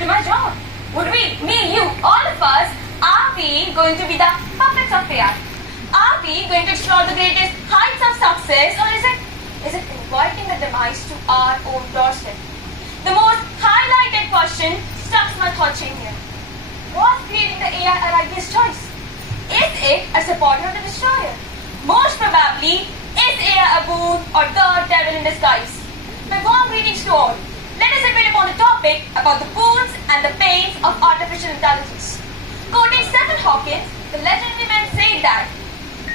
to my job? Would we, me, you, all of us, are we going to be the puppets of AI? Are we going to explore the greatest heights of success, or is it inviting the demise to our own doorstep? The most highlighted question stuck my thought chain here. Was creating the AI a righteous choice? Is it a supporter of the destroyer? Most probably, is AI a boon or the devil in disguise? My warm greetings to all. Let us debate upon the topic about the boons and the pains of artificial intelligence. Quoting Stephen Hawking, the legendary man said that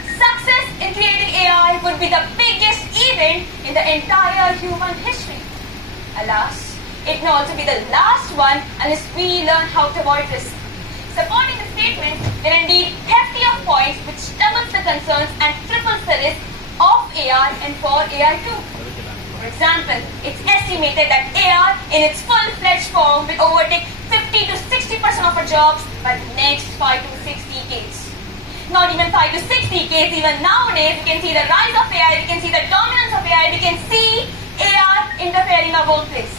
success in creating AI would be the biggest event in the entire human history. Alas, it may also be the last one unless we learn how to avoid risk. Supporting the statement, there are indeed hefty of points which doubles the concerns and triples the risk of AI and for AI too. For example, it's estimated that AI in its full-fledged form will overtake 50 to 60% of our jobs by the next 5 to 6 decades. Not even 5 to 6 decades, even nowadays we can see the rise of AI, we can see the dominance of AI, we can see AI interfering in our workplace.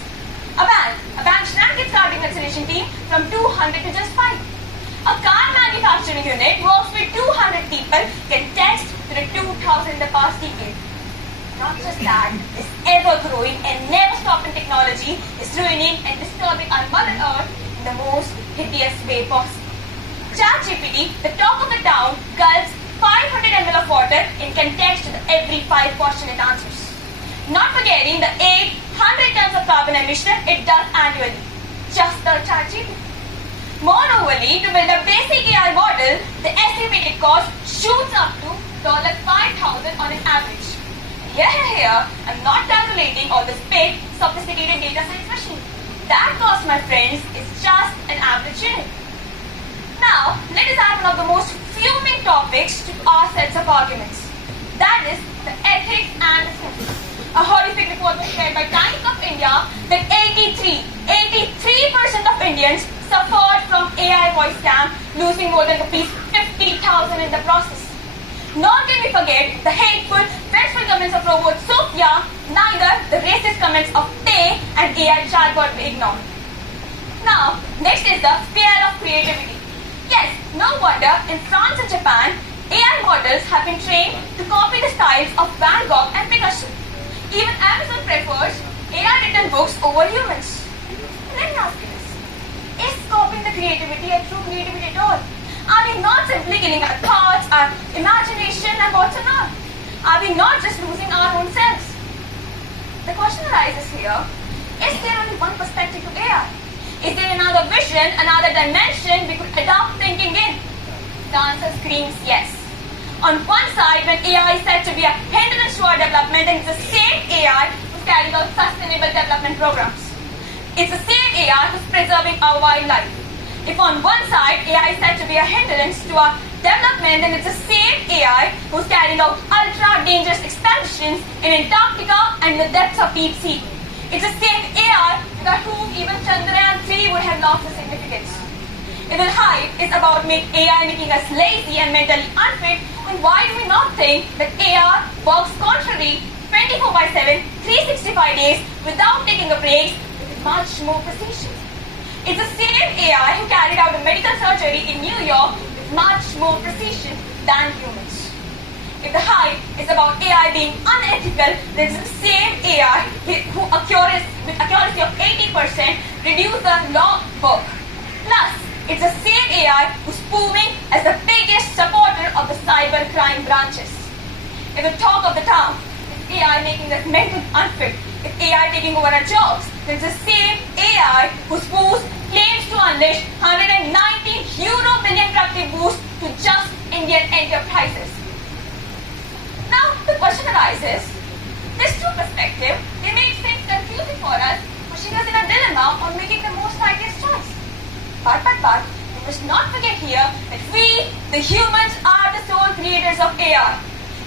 A bank shrank its card reconciliation team from 200 to just 5. A car manufacturing unit works with 200 people, can text to the 2,000 in the past decade. Not just that, this ever-growing and never-stopping technology is ruining and disturbing our Mother Earth in the most hideous way possible. ChatGPT, the talk of the town, gulps 500 ml of water and can text to every 5 question it answers. Not forgetting the 800 tons of carbon emission it does annually. Just the ChatGPT. Moreover, to build a basic AI model, the estimated cost shoots up to $5,000 on an average. Here, I'm not calculating all this big, sophisticated data science machine. That cost, my friends, is just an average unit. Now, let us add one of the most fuming topics to our sets of arguments. That is the ethics and the ethics. A horrific report was shared by Times of India that 83% of Indians suffered from AI voice scam, losing more than rupees 50,000 in the process. Nor can we forget the hateful, vengeful comments of robot Sophia, neither the racist comments of Tay and AI chatbot we ignore. Now, next is the fear of creativity. Yes, no wonder in France and Japan, AI models have been trained to copy the styles of Van Gogh and Picasso. Even Amazon prefers AI-written books over humans. Let me ask you this. Is copying the creativity a true creativity at all? Are we not simply killing our thoughts, our imagination, and what's and all? Are we not just losing our own selves? The question arises here, is there only one perspective to AI? Is there another vision, another dimension we could adopt thinking in? The answer screams yes. On one side, when AI is said to be a hindrance to our development, and it's the same AI who's carrying out sustainable development programs. It's the same AI who's preserving our wildlife. If on one side AI is said to be a hindrance to our development, then it's the same AI who's carrying out ultra-dangerous expeditions in Antarctica and the depths of deep sea. It's the same AI without whom even Chandrayaan-3 would have lost its significance. If the hype is about AI making us lazy and mentally unfit, then why do we not think that AI works contrary 24/7, 365 days without taking a break with much more precision? It's the same AI who carried out a medical surgery in New York with much more precision than humans. If the hype is about AI being unethical, then it's the same AI who with accuracy of 80% reduced the law book. Plus, it's the same AI who's booming as the biggest supporter of the cybercrime branches. If the talk of the town is AI making us mentally unfit, if AI taking over our jobs, then it's the same AI whose boost claims to unleash 119 billion productive boost to just Indian enterprises. Now, the question arises, this true perspective, it makes things confusing for us, pushing us in a dilemma on making the most righteous choice. But, we must not forget here that we, the humans, are the sole creators of AI.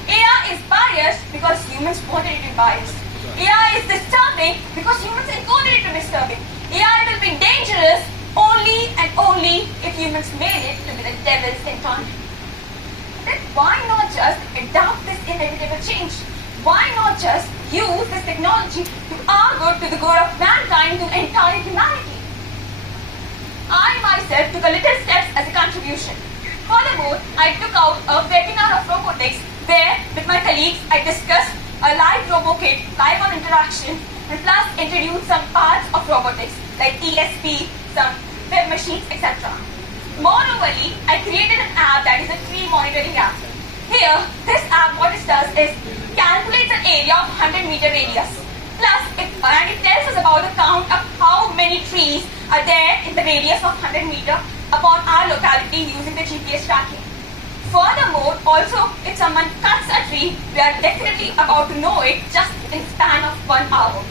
AI is biased because humans wanted it to be biased. AI is disturbing because humans encoded it to be disturbing. AI will be dangerous only and only if humans made it to be the devil's incarnate. Then why not just adopt this inevitable change? Why not just use this technology to our good, to the good of mankind, to entire humanity? I myself took a little steps as a contribution. Furthermore, I took out a webinar of robotics where, with my colleagues, I discussed a live RoboKit, live on interaction, and plus introduced some parts of robotics like ESP, some web machines, etc. Moreover, I created an app that is a tree monitoring app. Here, this app, what it does is calculates an area of 100-meter radius. Plus, it tells us about the count of how many trees are there in the radius of 100 meter upon our locality using the GPS tracking. Furthermore, also, if someone cuts a tree, we are definitely about to know it just in span of 1 hour.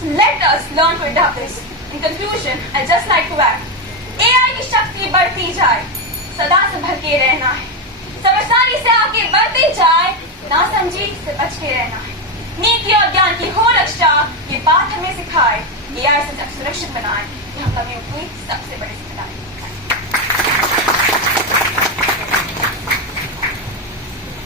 So let us learn to adapt this. In conclusion, I'd just like to add, AI की शक्ति बढ़ती जाए, सदा संभल के रहना है, समझदारी से आगे बढ़ते जाए, नासमझी से बच के रहना है, नीति और ज्ञान की हो रक्षा, ये बात हमें सिखाए, AI से सुरक्षित बनाए, ये हम कभी हुई सबसे बड़ी जिम्मेदारी।